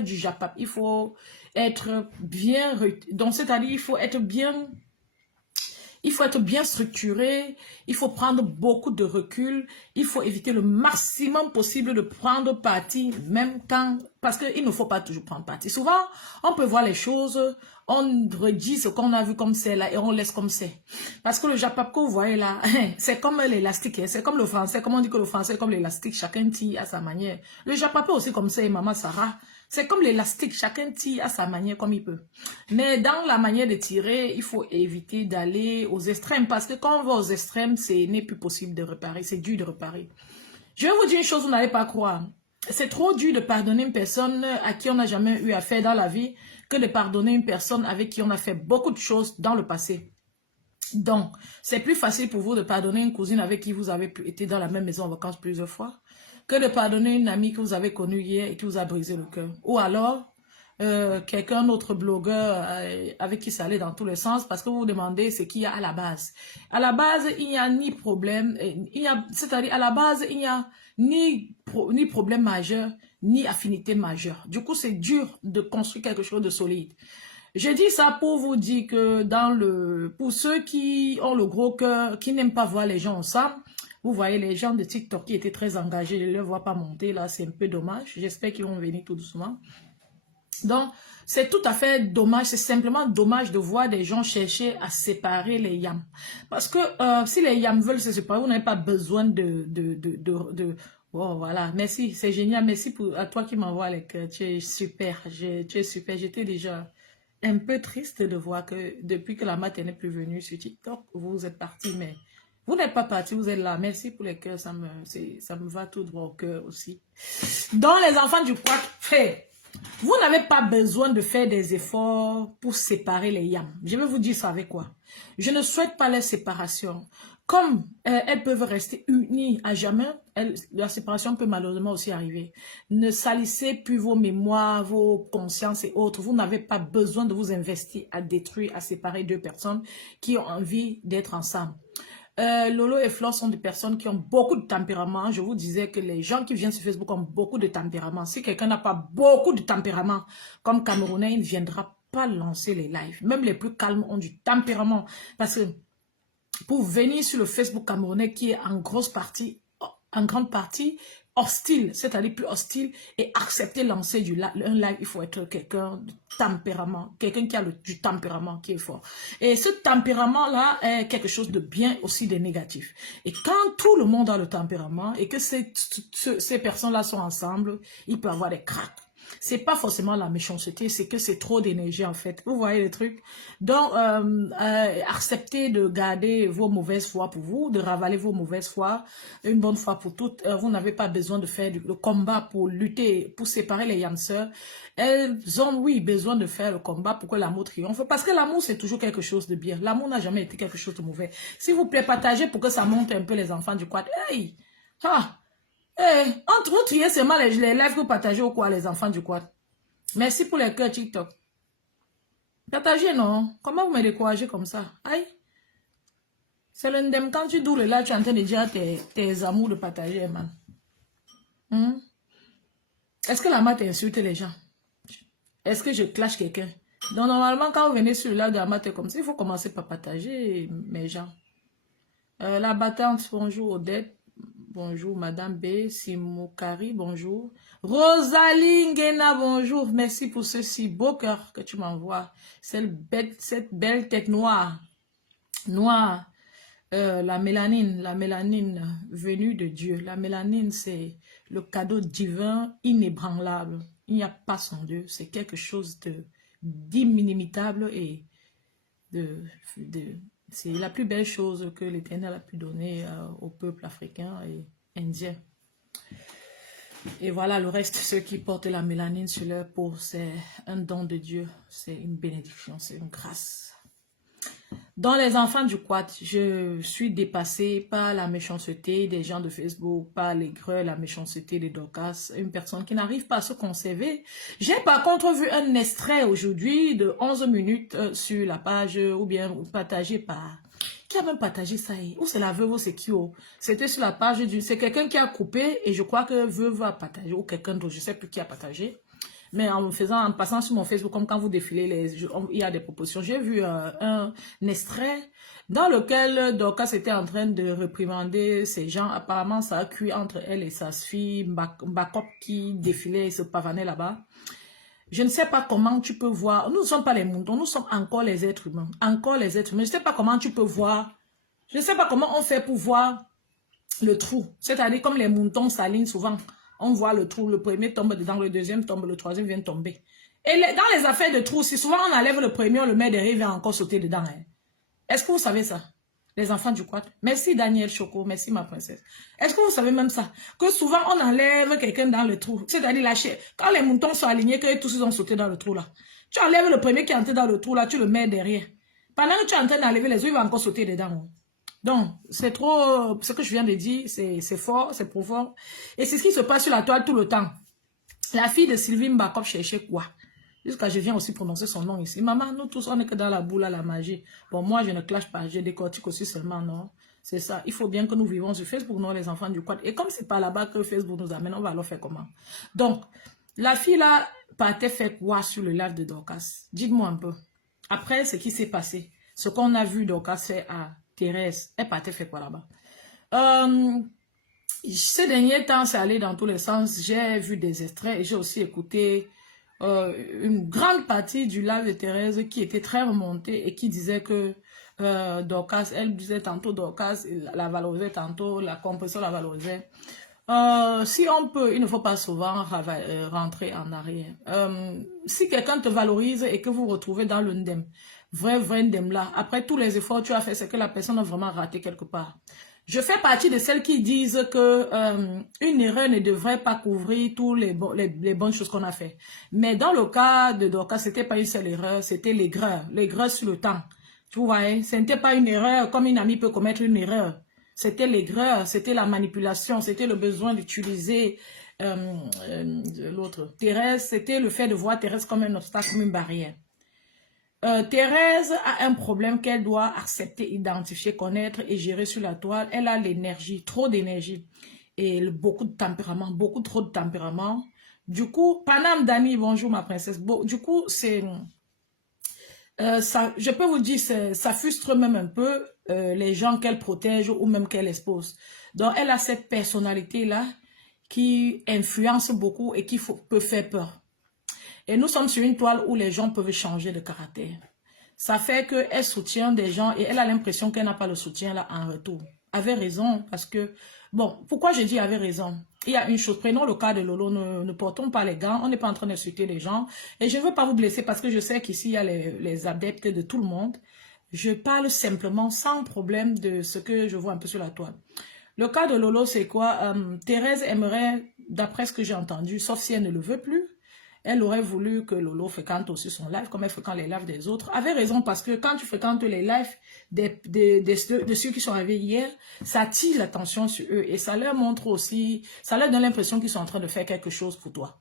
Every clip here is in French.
du Japap, il faut être bien, donc c'est-à-dire il faut être bien structuré, il faut prendre beaucoup de recul, il faut éviter le maximum possible de prendre parti, même quand, parce qu'il ne faut pas toujours prendre parti. Souvent, on peut voir les choses, on redit ce qu'on a vu comme c'est là et on laisse comme c'est. Parce que le Japap que vous voyez là, c'est comme l'élastique, c'est comme le français, comme on dit que le français est comme l'élastique, chacun tire à sa manière. Le Japap est aussi comme ça et Maman Sarah. C'est comme l'élastique, chacun tire à sa manière comme il peut. Mais dans la manière de tirer, il faut éviter d'aller aux extrêmes. Parce que quand on va aux extrêmes, ce n'est plus possible de réparer. C'est dur de réparer. Je vais vous dire une chose, vous n'allez pas croire. C'est trop dur de pardonner une personne à qui on n'a jamais eu affaire dans la vie que de pardonner une personne avec qui on a fait beaucoup de choses dans le passé. Donc, c'est plus facile pour vous de pardonner une cousine avec qui vous avez été dans la même maison en vacances plusieurs fois que de pardonner une amie que vous avez connue hier et qui vous a brisé le cœur. Ou alors, quelqu'un d'autre blogueur avec qui ça allait dans tous les sens parce que vous vous demandez ce qu'il y a à la base. À la base, il n'y a ni problème, c'est-à-dire à la base, il n'y a ni problème majeur, ni affinité majeure. Du coup, c'est dur de construire quelque chose de solide. Je dis ça pour vous dire que pour ceux qui ont le gros cœur, qui n'aiment pas voir les gens ensemble, vous voyez les gens de TikTok qui étaient très engagés, je ne les vois pas monter là, c'est un peu dommage. J'espère qu'ils vont venir tout doucement. Donc, c'est tout à fait dommage, c'est simplement dommage de voir des gens chercher à séparer les yams. Parce que si les yams veulent se séparer, vous n'avez pas besoin Oh, voilà, merci, c'est génial, merci à toi qui m'envoie les cœurs, tu es super, tu es super, j'étais déjà un peu triste de voir que depuis que la matin n'est plus venue sur TikTok, vous êtes parti, mais vous n'êtes pas parti, vous êtes là. Merci pour les cœurs, ça me va tout droit au cœur aussi. Donc, les enfants du quad, vous n'avez pas besoin de faire des efforts pour séparer les yams. Je vais vous dire ça avec quoi. Je ne souhaite pas la séparation. Comme elles peuvent rester unies à jamais, la séparation peut malheureusement aussi arriver. Ne salissez plus vos mémoires, vos consciences et autres. Vous n'avez pas besoin de vous investir à détruire, à séparer deux personnes qui ont envie d'être ensemble. Lolo et Flore sont des personnes qui ont beaucoup de tempérament. Je vous disais que les gens qui viennent sur Facebook ont beaucoup de tempérament. Si quelqu'un n'a pas beaucoup de tempérament, comme Camerounais, il ne viendra pas lancer les lives. Même les plus calmes ont du tempérament. Parce que pour venir sur le Facebook camerounais qui est en grande partie hostile, c'est-à-dire plus hostile, et accepter lancer un live, il faut être quelqu'un de tempérament, quelqu'un qui a du tempérament qui est fort. Et ce tempérament-là est quelque chose de bien aussi de négatif. Et quand tout le monde a le tempérament et que ces personnes-là sont ensemble, il peut y avoir des cracks. C'est pas forcément la méchanceté, c'est que c'est trop d'énergie en fait. Vous voyez les trucs. Donc, acceptez de garder vos mauvaises foi pour vous, de ravaler vos mauvaises foi une bonne fois pour toutes. Vous n'avez pas besoin de faire le combat pour lutter, pour séparer les yamseurs. Elles ont, oui, besoin de faire le combat pour que l'amour triomphe. Parce que l'amour, c'est toujours quelque chose de bien. L'amour n'a jamais été quelque chose de mauvais. S'il vous plaît, partagez pour que ça monte un peu les enfants du quad. Hey! Ah! Entre vous triez seulement les lives que vous partagez ou quoi, les enfants du quad. Merci pour les cœurs TikTok. Partagez, non? Comment vous me découragez comme ça? Aïe. C'est le ndem quand tu doules là, tu es en train de dire à tes amours de partager, man. Est-ce que la main t'insulte les gens? Est-ce que je clash quelqu'un? Donc normalement, quand vous venez sur le live de la matin comme ça, il faut commencer par partager, mes gens. La battante, bonjour Odette. Bonjour, Madame B. Simoukari, bonjour. Rosalie Ngena, bonjour. Merci pour ce si beau cœur que tu m'envoies. Cette belle tête noire. Noire. La mélanine venue de Dieu. La mélanine, c'est le cadeau divin inébranlable. Il n'y a pas sans Dieu. C'est quelque chose d'iminimitable et c'est la plus belle chose que l'Éternel a pu donner au peuple africain et indien. Et voilà, le reste, ceux qui portent la mélanine sur leur peau, c'est un don de Dieu. C'est une bénédiction, c'est une grâce. Dans les enfants du quad, je suis dépassée par la méchanceté des gens de Facebook, par l'aigreur, la méchanceté des Dorcas, une personne qui n'arrive pas à se conserver. J'ai par contre vu un extrait aujourd'hui de 11 minutes sur la page, ou bien partagé par... Qui a même partagé ça? Ou c'est la veuve ou c'est qui? C'était sur la page du... C'est quelqu'un qui a coupé et je crois que veuve a partagé, ou quelqu'un d'autre, je ne sais plus qui a partagé. Mais en passant sur mon Facebook, comme quand vous défilez, il y a des propositions. J'ai vu un extrait dans lequel Dorcas était en train de réprimander ces gens. Apparemment, ça a cuit entre elle et sa fille, Mbakop, qui défilait et se pavanait là-bas. Je ne sais pas comment tu peux voir. Nous ne sommes pas les moutons, nous sommes encore les êtres humains. Encore les êtres humains. Je ne sais pas comment tu peux voir. Je ne sais pas comment on fait pour voir le trou. C'est-à-dire comme les moutons s'alignent souvent. On voit le trou, le premier tombe dedans, le deuxième tombe, le troisième vient tomber. Et dans les affaires de trous, si souvent on enlève le premier, on le met derrière, il vient encore sauter dedans. Hein. Est-ce que vous savez ça? Les enfants du quad. Merci Daniel Choco, merci ma princesse. Est-ce que vous savez même ça? Que souvent on enlève quelqu'un dans le trou. C'est-à-dire lâcher. Quand les moutons sont alignés, que tous ils ont sauté dans le trou là. Tu enlèves le premier qui est entré dans le trou là, tu le mets derrière. Pendant que tu es en train d'enlever les autres, il va encore sauter dedans. Donc, c'est trop, ce que je viens de dire, c'est fort, c'est profond. Et c'est ce qui se passe sur la toile tout le temps. La fille de Sylvie Mbakop cherchait quoi? Jusqu'à je viens aussi prononcer son nom ici. Maman, nous tous, on est que dans la boule à la magie. Bon, moi, je ne clash pas, je décortique aussi seulement, non? C'est ça. Il faut bien que nous vivons sur Facebook, nous, les enfants du quad. Et comme c'est pas là-bas que Facebook nous amène, on va alors faire comment? Donc, la fille là, partait faire quoi sur le live de Dorcas? Dites-moi un peu. Après, ce qui s'est passé, ce qu'on a vu Dorcas faire à Thérèse, elle partait faire quoi là-bas? Ces derniers temps, c'est allé dans tous les sens. J'ai vu des extraits et j'ai aussi écouté une grande partie du live de Thérèse qui était très remontée et qui disait que Dorcas, elle disait tantôt Dorcas, la valorisait tantôt, la compression la valorisait. Si on peut, il ne faut pas souvent rentrer en arrière. Si quelqu'un te valorise et que vous retrouvez dans le ndem, vrai ndem là, après tous les efforts que tu as fait, c'est que la personne a vraiment raté quelque part. Je fais partie de celles qui disent que une erreur ne devrait pas couvrir tous les bonnes choses qu'on a fait. Mais dans le cas de Dorcas, c'était pas une seule erreur, c'était l'aigreur sur le temps. Tu vois, hein? Ce n'était pas une erreur comme une amie peut commettre une erreur. C'était l'aigreur, c'était la manipulation, c'était le besoin d'utiliser l'autre. Thérèse, c'était le fait de voir Thérèse comme un obstacle, comme une barrière. Thérèse a un problème qu'elle doit accepter, identifier, connaître et gérer sur la toile. Elle a l'énergie, trop d'énergie et beaucoup de tempérament, beaucoup trop de tempérament. Du coup, Panam Dani, bonjour ma princesse. Du coup, c'est ça, je peux vous dire, ça frustre même un peu les gens qu'elle protège ou même qu'elle expose. Donc, elle a cette personnalité-là qui influence beaucoup et qui peut faire peur. Et nous sommes sur une toile où les gens peuvent changer de caractère. Ça fait qu'elle soutient des gens et elle a l'impression qu'elle n'a pas le soutien là en retour. Avait raison parce que, bon, pourquoi je dis avait raison? Il y a une chose, prenons le cas de Lolo, ne portons pas les gants, on n'est pas en train d'insulter les gens. Et je ne veux pas vous blesser parce que je sais qu'ici il y a les adeptes de tout le monde. Je parle simplement sans problème de ce que je vois un peu sur la toile. Le cas de Lolo, c'est quoi? Thérèse aimerait, d'après ce que j'ai entendu, sauf si elle ne le veut plus, elle aurait voulu que Lolo fréquente aussi son live, comme elle fréquente les lives des autres. Avait raison parce que quand tu fréquentes les lives de ceux qui sont arrivés hier, ça attire l'attention sur eux et ça leur montre aussi, ça leur donne l'impression qu'ils sont en train de faire quelque chose pour toi.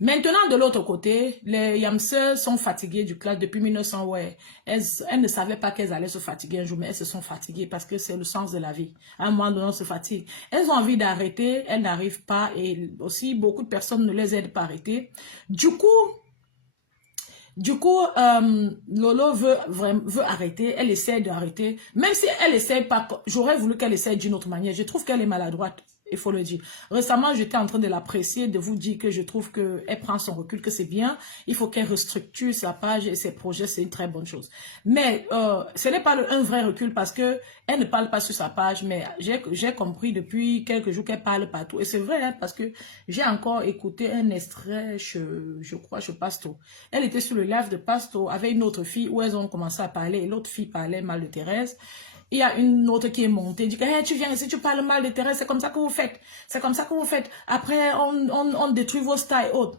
Maintenant, de l'autre côté, les Yamseurs sont fatigués du clash depuis 1900. Ouais. Elles ne savaient pas qu'elles allaient se fatiguer un jour, mais elles se sont fatiguées parce que c'est le sens de la vie. À un moment donné, on se fatigue. Elles ont envie d'arrêter, elles n'arrivent pas et aussi beaucoup de personnes ne les aident pas à arrêter. Du coup, Lolo veut arrêter, elle essaie d'arrêter. Même si elle essaie pas, j'aurais voulu qu'elle essaie d'une autre manière. Je trouve qu'elle est maladroite. Il faut le dire. Récemment, j'étais en train de l'apprécier, de vous dire que je trouve qu'elle prend son recul, que c'est bien. Il faut qu'elle restructure sa page et ses projets, c'est une très bonne chose. Mais ce n'est pas un vrai recul parce que elle ne parle pas sur sa page, mais j'ai compris depuis quelques jours qu'elle parle partout. Et c'est vrai, hein, parce que j'ai encore écouté un extrait, je crois, chez Pasto. Elle était sur le live de Pasto avec une autre fille où elles ont commencé à parler et l'autre fille parlait mal de Thérèse. Il y a une autre qui est montée, dit que hey, tu viens ici, tu parles mal de Thérèse, c'est comme ça que vous faites. C'est comme ça que vous faites. Après, on détruit vos styles et autres.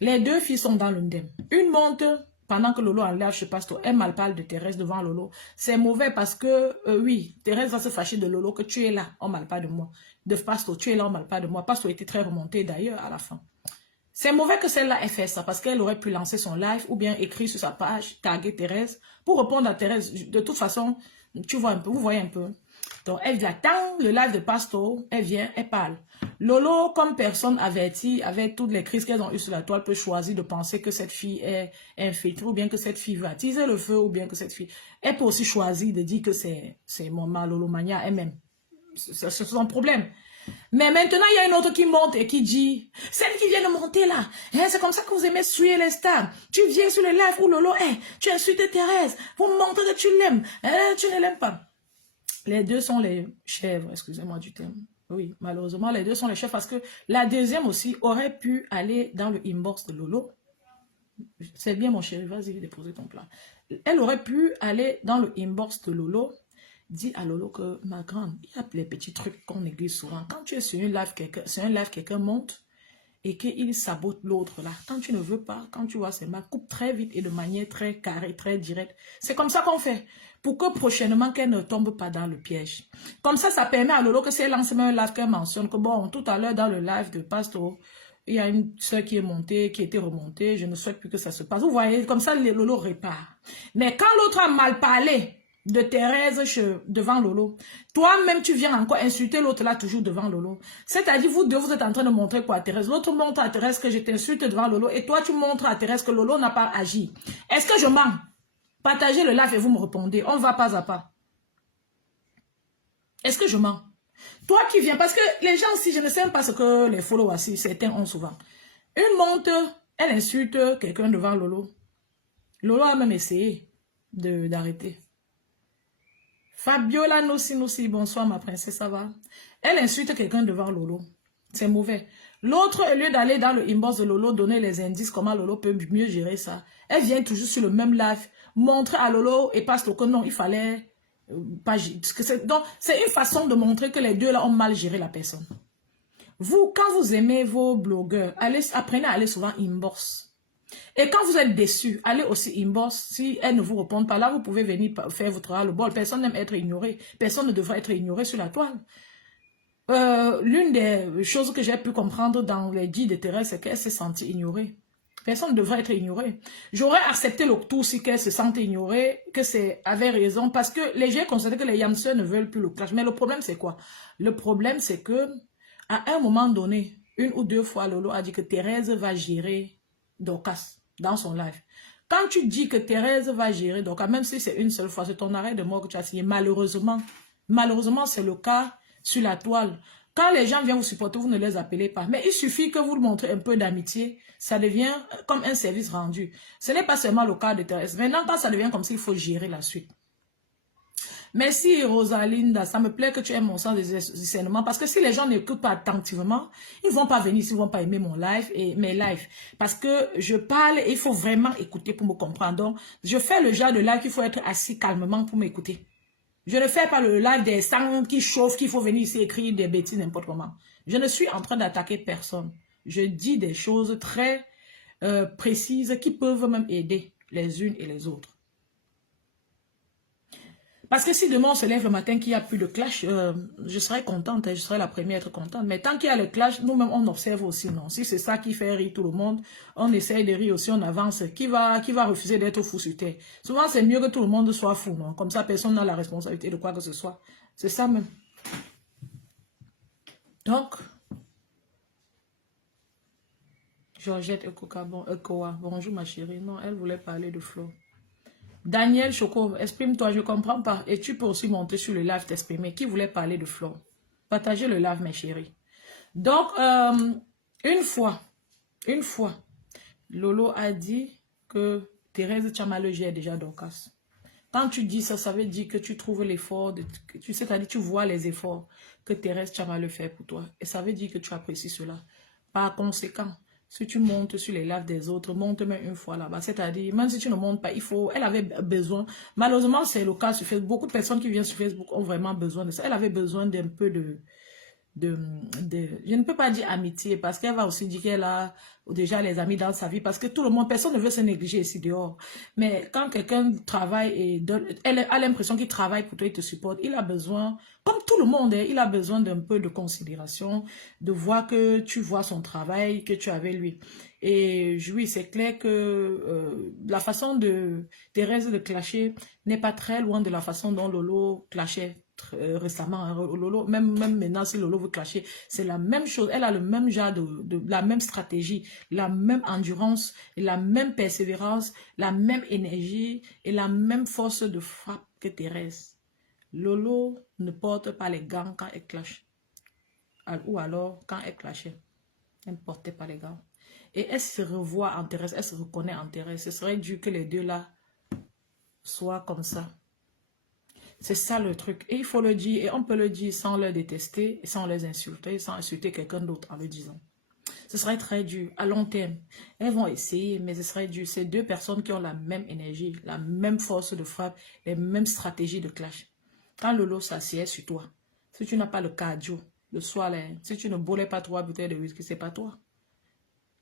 Les deux filles sont dans l'undem. Une monte, pendant que Lolo enlève, je passe, elle mal parle de Thérèse devant Lolo. C'est mauvais parce que, oui, Thérèse va se fâcher de Lolo, que tu es là, on mal parle de moi. De Pasto, tu es là, on mal parle de moi. Pasto était très remonté d'ailleurs à la fin. C'est mauvais que celle-là ait fait ça parce qu'elle aurait pu lancer son live ou bien écrire sur sa page, taguer Thérèse pour répondre à Thérèse. De toute façon, tu vois un peu, vous voyez un peu. Donc, elle attend le live de Pasto, elle vient, elle parle. Lolo, comme personne avertie, avec toutes les crises qu'elles ont eues sur la toile, peut choisir de penser que cette fille est infiltrée, ou bien que cette fille va attiser le feu, ou bien que cette fille... Elle peut aussi choisir de dire que c'est mon mal, Lolo Mania elle-même. C'est son problème. Mais maintenant, il y a une autre qui monte et qui dit, celle qui vient de monter là, hein, c'est comme ça que vous aimez suivre les stars. Tu viens sur le live où Lolo est, tu insultes Thérèse, vous montrez que tu l'aimes, hein, tu ne l'aimes pas. Les deux sont les chèvres, excusez-moi du terme. Oui, malheureusement, les deux sont les chèvres parce que la deuxième aussi aurait pu aller dans le inbox de Lolo. C'est bien mon chéri, vas-y, déposer ton plat. Elle aurait pu aller dans le inbox de Lolo. Dis à Lolo que, ma grande, il y a les petits trucs qu'on néglige souvent. Quand tu es sur un live, quelqu'un monte et qu'il sabote l'autre là. Quand tu ne veux pas, quand tu vois ses mains, coupe très vite et de manière très carrée, très directe. C'est comme ça qu'on fait. Pour que prochainement, qu'elle ne tombe pas dans le piège. Comme ça permet à Lolo que si elle lance même un live qu'elle mentionne que bon, tout à l'heure dans le live de Pasto, il y a une soeur qui est montée, qui était remontée. Je ne souhaite plus que ça se passe. Vous voyez, comme ça, Lolo répare. Mais quand l'autre a mal parlé de Thérèse devant Lolo, toi-même, tu viens encore insulter l'autre là, toujours devant Lolo. C'est-à-dire, vous deux, vous êtes en train de montrer quoi à Thérèse. L'autre montre à Thérèse que je t'insulte devant Lolo et toi, tu montres à Thérèse que Lolo n'a pas agi. Est-ce que je mens? Partagez le live et vous me répondez. On va pas à pas. Est-ce que je mens? Toi qui viens, parce que les gens, si je ne sais même pas ce que les followers, si certains ont souvent. Une monte, elle insulte quelqu'un devant Lolo. Lolo a même essayé d'arrêter. Fabiola Nossi, bonsoir ma princesse, ça va? Elle insulte quelqu'un devant Lolo. C'est mauvais. L'autre, au lieu d'aller dans le inbox de Lolo, donner les indices comment Lolo peut mieux gérer ça, elle vient toujours sur le même live, montrer à Lolo et Pasto que non, il fallait pas gérer. Donc, c'est une façon de montrer que les deux là ont mal géré la personne. Vous, quand vous aimez vos blogueurs, apprenez à aller souvent inbox. Et quand vous êtes déçu, allez aussi inbox. Si elles ne vous répondent pas, là, vous pouvez venir faire votre ras-le-bol. Personne n'aime être ignoré. Personne ne devrait être ignoré sur la toile. L'une des choses que j'ai pu comprendre dans les dits de Thérèse, c'est qu'elle s'est sentie ignorée. Personne ne devrait être ignoré. J'aurais accepté le tout si qu'elle se sentait ignorée, que c'est avait raison, parce que les gens considèrent que les Yamseurs ne veulent plus le clash. Mais le problème, c'est quoi? Le problème, c'est que à un moment donné, une ou deux fois, Lolo a dit que Thérèse va gérer Dorcas dans son live. Quand tu dis que Thérèse va gérer Dorcas, même si c'est une seule fois, c'est ton arrêt de mort que tu as signé, malheureusement, c'est le cas sur la toile. Quand les gens viennent vous supporter, vous ne les appelez pas. Mais il suffit que vous leur montrez un peu d'amitié, ça devient comme un service rendu. Ce n'est pas seulement le cas de Thérèse. Maintenant, quand ça devient comme ça, il faut gérer la suite. Merci Rosalinda, ça me plaît que tu aimes mon sens de discernement parce que si les gens n'écoutent pas attentivement, ils ne vont pas venir, ils ne vont pas aimer mon live et mes lives. Parce que je parle et il faut vraiment écouter pour me comprendre. Donc, je fais le genre de live qu'il faut être assis calmement pour m'écouter. Je ne fais pas le live des sangs qui chauffent, qu'il faut venir ici écrire des bêtises n'importe comment. Je ne suis en train d'attaquer personne. Je dis des choses très précises qui peuvent même aider les unes et les autres. Parce que si demain on se lève le matin qu'il n'y a plus de clash, je serais contente, je serais la première à être contente. Mais tant qu'il y a le clash, nous-mêmes on observe aussi, non. Si c'est ça qui fait rire tout le monde, on essaye de rire aussi, on avance. Qui va refuser d'être fou sur terre? Souvent c'est mieux que tout le monde soit fou, non. Comme ça personne n'a la responsabilité de quoi que ce soit. C'est ça même. Donc, Georgette Ekoa, bonjour ma chérie. Non, elle voulait parler de Flo. Daniel Choco, exprime-toi, je ne comprends pas. Et tu peux aussi monter sur le live t'exprimer. Qui voulait parler de Flo? Partagez le live, mes chéris. Donc, une fois, Lolo a dit que Thérèse Tchamale gère déjà Dorcas. Quand tu dis ça, ça veut dire que tu trouves l'effort, c'est-à-dire tu vois les efforts que Thérèse Tchamale fait pour toi. Et ça veut dire que tu apprécies cela. Par conséquent, si tu montes sur les lives des autres, monte même une fois là-bas. C'est-à-dire, même si tu ne montes pas, il faut... Elle avait besoin... Malheureusement, c'est le cas sur Facebook. Beaucoup de personnes qui viennent sur Facebook ont vraiment besoin de ça. Elle avait besoin d'un peu je ne peux pas dire amitié, parce qu'elle va aussi dire qu'elle a déjà les amis dans sa vie, parce que tout le monde, personne ne veut se négliger ici dehors. Mais quand quelqu'un travaille et elle a l'impression qu'il travaille pour toi, il te supporte, il a besoin, comme tout le monde, il a besoin d'un peu de considération, de voir que tu vois son travail, que tu es avec lui. Et oui, c'est clair que la façon de Thérèse de clasher n'est pas très loin de la façon dont Lolo clashait récemment, hein, Lolo, même maintenant, si Lolo veut clasher, c'est la même chose. Elle a le même genre la même stratégie, la même endurance, la même persévérance, la même énergie et la même force de frappe que Thérèse. Lolo ne porte pas les gants quand elle clash. Ou alors, quand elle clashait, elle ne portait pas les gants. Et elle se revoit en Thérèse, elle se reconnaît en Thérèse. Ce serait dû que les deux là soient comme ça. C'est ça le truc. Et il faut le dire, et on peut le dire sans les détester, sans les insulter, sans insulter quelqu'un d'autre en le disant. Ce serait très dur à long terme. Elles vont essayer, mais ce serait dur. C'est deux personnes qui ont la même énergie, la même force de frappe, les mêmes stratégies de clash. Quand Lolo s'assied sur toi, si tu n'as pas le cardio, le soir, là, si tu ne boulais pas 3 bouteilles de whisky, c'est pas toi.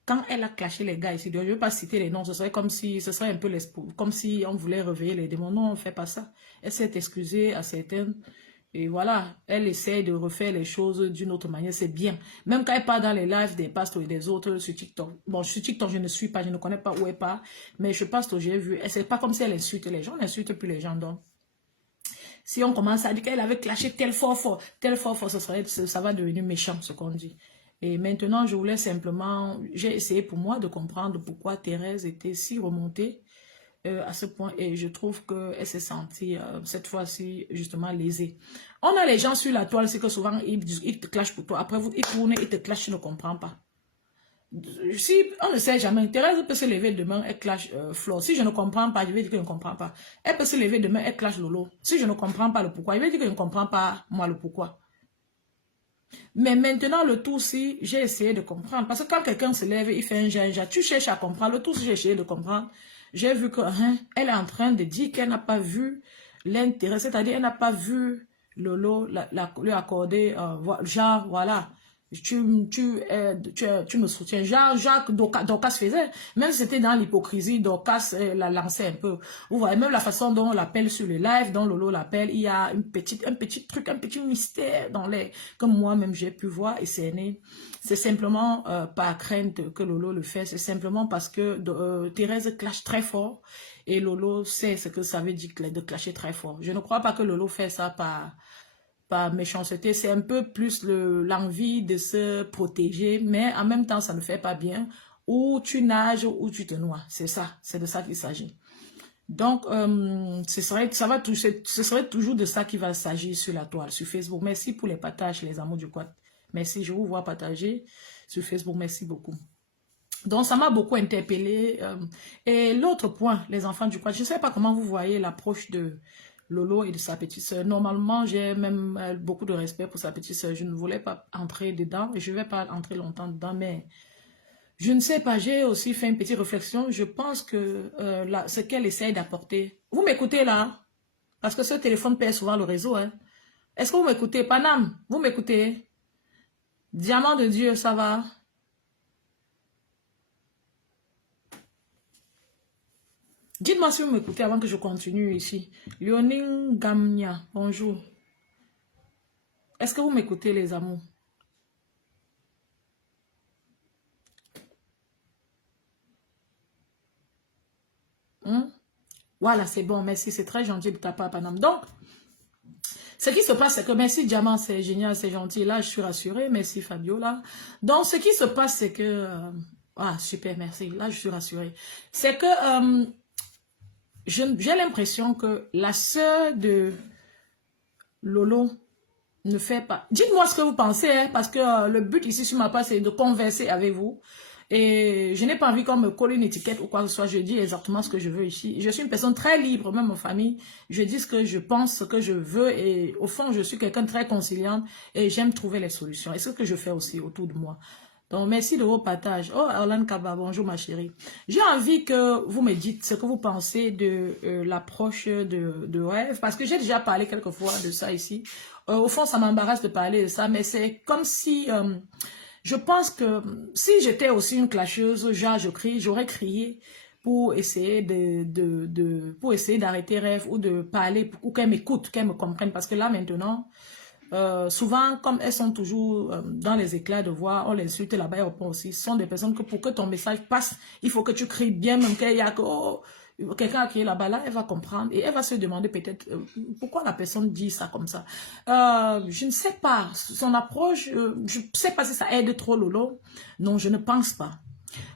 Quand elle a clashé les gars ici, je ne vais pas citer les noms, ce serait comme si, ce serait un peu comme si on voulait réveiller les démons. Non, on ne fait pas ça. Elle s'est excusée à certaines. Et voilà, elle essaie de refaire les choses d'une autre manière, c'est bien. Même quand elle part dans les lives des pasteurs et des autres sur TikTok. Bon, sur TikTok, je ne suis pas, je ne connais pas où elle part. Mais je passe, j'ai vu. C'est pas comme si elle insulte les gens, elle n'insulte plus les gens. Donc, si on commence à dire qu'elle avait clashé tel fort, ça va devenir méchant, ce qu'on dit. Et maintenant, je voulais simplement, j'ai essayé pour moi de comprendre pourquoi Thérèse était si remontée à ce point. Et je trouve qu'elle s'est sentie, cette fois-ci, justement lésée. On a les gens sur la toile, c'est que souvent, ils te clashent pour toi. Après, ils tournent, ils te clashent, tu ne comprends pas. Si on ne sait jamais, Thérèse peut se lever demain, elle clash Flo. Si je ne comprends pas, je vais dire que je ne comprends pas. Elle peut se lever demain, elle clash Lolo. Si je ne comprends pas le pourquoi, je vais dire que je ne comprends pas, moi, le pourquoi. Mais maintenant, le tout, si j'ai essayé de comprendre, parce que quand quelqu'un se lève, il fait un ginja, tu cherches à comprendre, le tout, si j'ai essayé de comprendre, j'ai vu que elle est en train de dire qu'elle n'a pas vu l'intérêt, c'est-à-dire elle n'a pas vu Lolo lui accorder, genre, voilà, tu me soutiens, genre, Jacques Dorcas faisait, même si c'était dans l'hypocrisie, Dorcas la lançait un peu. Vous voyez, même la façon dont on l'appelle sur le live, dont Lolo l'appelle, il y a un petit truc, un petit mystère dans les, comme moi-même j'ai pu voir et c'est né. C'est simplement par crainte que Lolo le fait, c'est simplement parce que Thérèse clash très fort et Lolo sait ce que ça veut dire de clasher très fort. Je ne crois pas que Lolo fait ça par méchanceté, c'est un peu plus l'envie de se protéger, mais en même temps, ça ne fait pas bien. Ou tu nages ou tu te noies, c'est ça, c'est de ça qu'il s'agit. Donc, ce serait toujours de ça qui va s'agir sur la toile, sur Facebook. Merci pour les partages, les amours du quad. Merci, je vous vois partager sur Facebook, merci beaucoup. Donc, ça m'a beaucoup interpellé. Et l'autre point, les enfants du quad, je ne sais pas comment vous voyez l'approche de Lolo et de sa petite soeur. Normalement, j'ai même beaucoup de respect pour sa petite soeur. Je ne voulais pas entrer dedans et je ne vais pas entrer longtemps dedans, mais je ne sais pas, j'ai aussi fait une petite réflexion. Je pense que ce qu'elle essaye d'apporter... Vous m'écoutez là? Parce que ce téléphone perd souvent le réseau. Hein. Est-ce que vous m'écoutez? Panam, vous m'écoutez? Diamant de Dieu, ça va? Dites-moi si vous m'écoutez avant que je continue ici. Léonine Gamnia, bonjour. Est-ce que vous m'écoutez, les amours? Voilà, c'est bon, merci, c'est très gentil de ta part, Panam. Donc, ce qui se passe, c'est que merci, Diamant, c'est génial, c'est gentil. Là, je suis rassurée. Merci, Fabiola. Donc, ce qui se passe, c'est que... ah, super, merci. Là, je suis rassurée. C'est que j'ai l'impression que la sœur de Lolo ne fait pas... Dites-moi ce que vous pensez, hein, parce que le but ici sur ma page, c'est de converser avec vous. Et je n'ai pas envie qu'on me colle une étiquette ou quoi que ce soit. Je dis exactement ce que je veux ici. Je suis une personne très libre, même en famille. Je dis ce que je pense, ce que je veux. Et au fond, je suis quelqu'un de très conciliante. Et j'aime trouver les solutions. Et c'est ce que je fais aussi autour de moi. Donc, merci de vos partages. Oh, Orlan Kaba, bonjour ma chérie. J'ai envie que vous me dites ce que vous pensez de l'approche de rêve. Parce que j'ai déjà parlé quelques fois de ça ici. Au fond, ça m'embarrasse de parler de ça. Mais c'est comme si... je pense que si j'étais aussi une clasheuse, genre j'aurais crié pour essayer pour essayer d'arrêter rêve ou de parler, ou qu'elle m'écoute, qu'elle me comprenne. Parce que là maintenant, souvent, comme elles sont toujours dans les éclats de voix, on les insulte là-bas, aussi. Ce sont des personnes que pour que ton message passe, il faut que tu cries bien, même qu'il y a que, oh, quelqu'un qui est là-bas, là, elle va comprendre et elle va se demander peut-être pourquoi la personne dit ça comme ça. Je ne sais pas, son approche, je ne sais pas si ça aide trop Lolo. Non, je ne pense pas.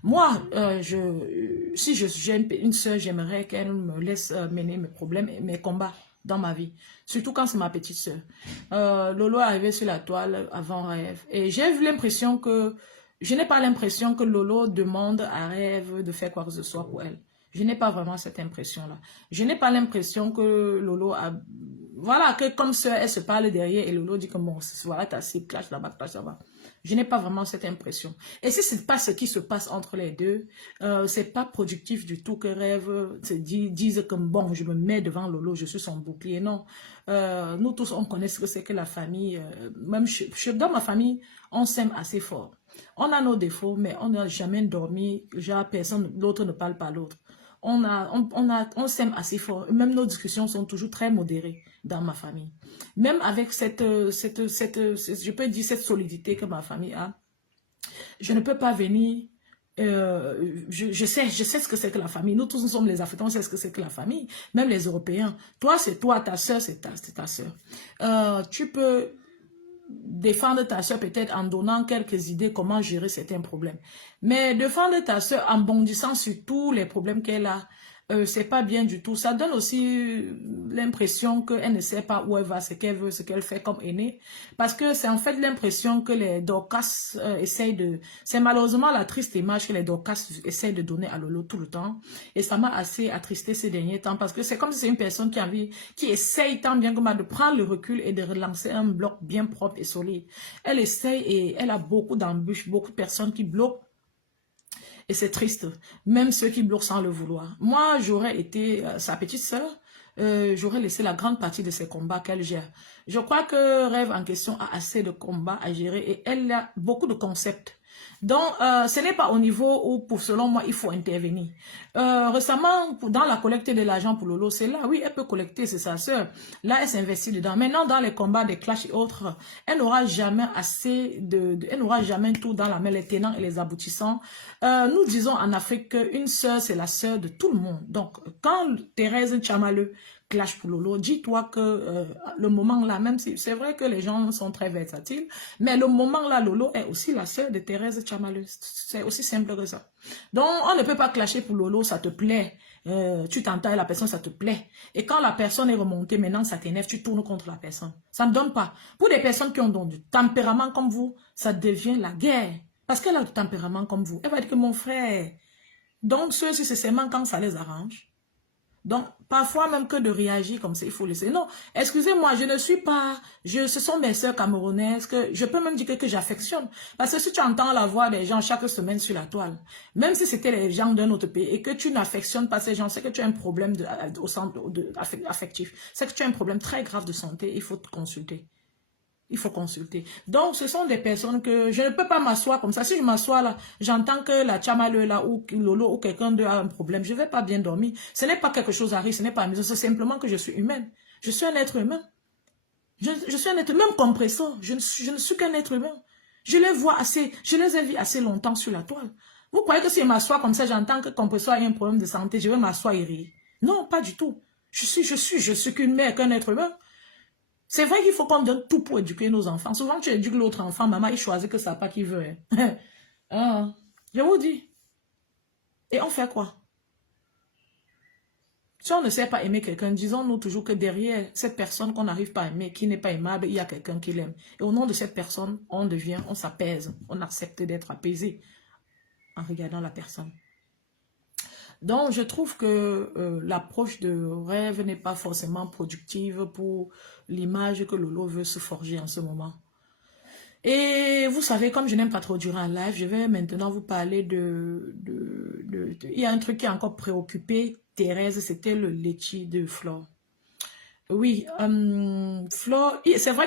Moi, si j'ai une soeur, j'aimerais qu'elle me laisse mener mes problèmes et mes combats dans ma vie. Surtout quand c'est ma petite soeur. Lolo est arrivé sur la toile avant Rêve. Et j'ai eu l'impression que... Je n'ai pas l'impression que Lolo demande à Rêve de faire quoi que ce soit pour elle. Je n'ai pas vraiment cette impression-là. Je n'ai pas l'impression que Lolo a... Voilà, que comme soeur, elle se parle derrière et Lolo dit que bon, voilà, t'as assez, clash là-bas, clash là-bas. Je n'ai pas vraiment cette impression. Et si ce n'est pas ce qui se passe entre les deux, c'est pas productif du tout que Rêve se dise que bon, je me mets devant Lolo, je suis son bouclier. Non. Nous tous, on connaît ce que c'est que la famille. Même dans ma famille, on s'aime assez fort. On a nos défauts, mais on n'a jamais dormi. Genre, personne, l'autre ne parle pas l'autre. On s'aime assez fort. Même nos discussions sont toujours très modérées dans ma famille. Même avec je peux dire cette solidité que ma famille a, je ne peux pas venir, je sais ce que c'est que la famille. Nous tous, nous sommes les Africains, on sait ce que c'est que la famille. Même les Européens. Toi, c'est toi, ta soeur, c'est ta soeur. Tu peux défendre ta soeur peut-être en donnant quelques idées comment gérer certains problèmes. Mais défendre ta soeur en bondissant sur tous les problèmes qu'elle a, c'est pas bien du tout. Ça donne aussi l'impression qu'elle ne sait pas où elle va, ce qu'elle veut, ce qu'elle fait comme aînée. Parce que c'est en fait l'impression que les Dorcas essayent de... C'est malheureusement la triste image que les Dorcas essayent de donner à Lolo tout le temps. Et ça m'a assez attristé ces derniers temps parce que c'est comme si c'est une personne qui essaye tant bien que mal de prendre le recul et de relancer un bloc bien propre et solide. Elle essaye et elle a beaucoup d'embûches, beaucoup de personnes qui bloquent. Et c'est triste, même ceux qui bloquent sans le vouloir. Moi, j'aurais été sa petite sœur, j'aurais laissé la grande partie de ses combats qu'elle gère. Je crois que Rêve en question a assez de combats à gérer et elle a beaucoup de concepts. Donc, ce n'est pas au niveau où, selon moi, il faut intervenir. Récemment, dans la collecte de l'argent pour Lolo, c'est là, oui, elle peut collecter, c'est sa sœur. Là, elle s'investit dedans. Maintenant, dans les combats, des clashs et autres, elle n'aura jamais assez elle n'aura jamais tout dans la main, les tenants et les aboutissants. Nous disons en Afrique qu'une sœur, c'est la sœur de tout le monde. Donc, quand Thérèse Tchamaleu clash pour Lolo, dis-toi que le moment là, même si c'est vrai que les gens sont très versatiles, mais le moment là, Lolo est aussi la sœur de Thérèse Tchamaleu. C'est aussi simple que ça. Donc, on ne peut pas clasher pour Lolo, ça te plaît. Tu t'entends la personne, ça te plaît. Et quand la personne est remontée, maintenant ça t'énerve, tu tournes contre la personne. Ça ne donne pas. Pour des personnes qui ont donc du tempérament comme vous, ça devient la guerre. Parce qu'elle a du tempérament comme vous. Elle va dire que mon frère. Donc, ceux-ci, c'est seulement quand ça les arrange. Donc, parfois même que de réagir comme ça, il faut laisser. Non, excusez-moi, je ne suis pas... ce sont mes sœurs camerounaises que je peux même dire que j'affectionne. Parce que si tu entends la voix des gens chaque semaine sur la toile, même si c'était les gens d'un autre pays et que tu n'affectionnes pas ces gens, c'est que tu as un problème au centre affectif. C'est que tu as un problème très grave de santé, il faut te consulter. Il faut consulter. Donc, ce sont des personnes que je ne peux pas m'asseoir comme ça. Si je m'assois là, j'entends que la Tchamaleu là, ou Lolo, ou quelqu'un d'eux a un problème. Je ne vais pas bien dormir. Ce n'est pas quelque chose à rire, ce n'est pas amusant. C'est simplement que je suis humaine. Je suis un être humain. Je suis un être humain, même compresseur. Je ne suis qu'un être humain. Je les ai vus assez longtemps sur la toile. Vous croyez que si je m'assois comme ça, j'entends que compresseur a un problème de santé, je vais m'asseoir et rire? Non, pas du tout. Je suis qu'une mère, qu'un être humain. C'est vrai qu'il faut qu'on donne tout pour éduquer nos enfants. Souvent, tu éduques l'autre enfant, maman, il choisit que ça pas qu'il veut. Ah, je vous dis. Et on fait quoi? Si on ne sait pas aimer quelqu'un, disons-nous toujours que derrière cette personne qu'on n'arrive pas à aimer, qui n'est pas aimable, il y a quelqu'un qui l'aime. Et au nom de cette personne, on s'apaise, on accepte d'être apaisé en regardant la personne. Donc, je trouve que l'approche de Rêve n'est pas forcément productive pour l'image que Lolo veut se forger en ce moment. Et vous savez, comme je n'aime pas trop durer en live, je vais maintenant vous parler il y a un truc qui a encore préoccupé Thérèse, c'était le litchi de Flore. Oui, Flore, c'est vrai